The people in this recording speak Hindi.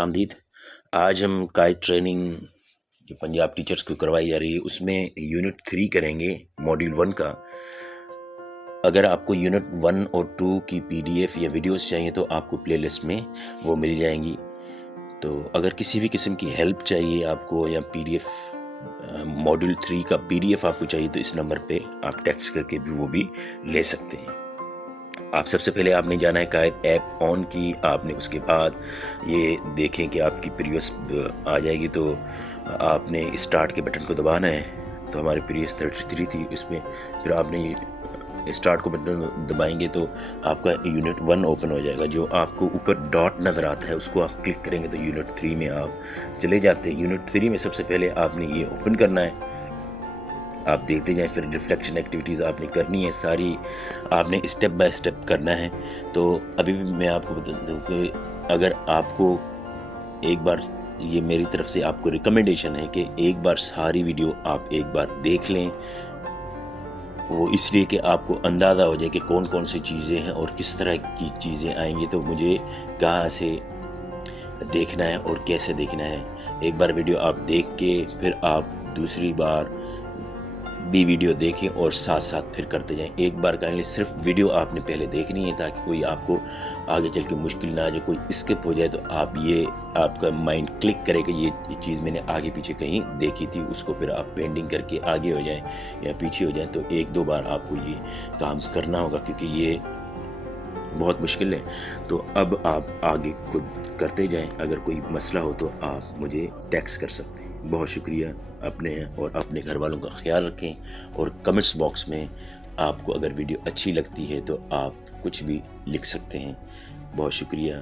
आमदीद। आज हम काइट ट्रेनिंग जो पंजाब टीचर्स को करवाई जा रही है उसमें यूनिट 3 करेंगे मॉड्यूल 1 का। अगर आपको यूनिट 1 और 2 की पीडीएफ या वीडियोस चाहिए तो आपको प्लेलिस्ट में वो मिल जाएंगी। तो अगर किसी भी किस्म की हेल्प चाहिए आपको या पीडीएफ मॉड्यूल 3 का पीडीएफ आपको चाहिए तो इस नंबर पे आप टेक्स्ट करके भी वो भी ले सकते हैं। आप सबसे पहले आपने जाना है काइट ऐप ऑन की, आपने उसके बाद ये देखें कि आपकी प्रीवियस आ जाएगी तो आपने स्टार्ट के बटन को दबाना है। तो हमारी प्रीवियस 33 थी, उसमें फिर आपने स्टार्ट को बटन दबाएंगे तो आपका यूनिट 1 ओपन हो जाएगा। जो आपको ऊपर डॉट नज़र आता है उसको आप क्लिक करेंगे तो यूनिट 3 में आप चले जाते हैं। यूनिट 3 में सबसे पहले आपने ये ओपन करना है, आप देखते जाएं। फिर रिफ्लेक्शन एक्टिविटीज़ आपने करनी है, सारी आपने स्टेप बाय स्टेप करना है। तो अभी भी मैं आपको बता दूं कि अगर आपको एक बार, ये मेरी तरफ से आपको रिकमेंडेशन है कि एक बार सारी वीडियो आप एक बार देख लें। वो इसलिए कि आपको अंदाज़ा हो जाए कि कौन कौन सी चीज़ें हैं और किस तरह की चीज़ें आएंगी, तो मुझे कहाँ से देखना है और कैसे देखना है। एक बार वीडियो आप देख के फिर आप दूसरी बार भी वीडियो देखें और साथ साथ फिर करते जाएं। एक बार काइंडली सिर्फ वीडियो आपने पहले देखनी है ताकि कोई आपको आगे चल के मुश्किल ना आ जाए, कोई स्किप हो जाए तो आप ये आपका माइंड क्लिक करे कि ये चीज़ मैंने आगे पीछे कहीं देखी थी, उसको फिर आप पेंडिंग करके आगे हो जाएं या पीछे हो जाएं। तो एक दो बार आपको ये काम करना होगा क्योंकि ये बहुत मुश्किल है। तो अब आप आगे खुद करते जाएं। अगर कोई मसला हो तो आप मुझे टेक्स्ट कर सकते हैं। बहुत शुक्रिया। अपने और अपने घर वालों का ख्याल रखें और कमेंट्स बॉक्स में आपको अगर वीडियो अच्छी लगती है तो आप कुछ भी लिख सकते हैं। बहुत शुक्रिया।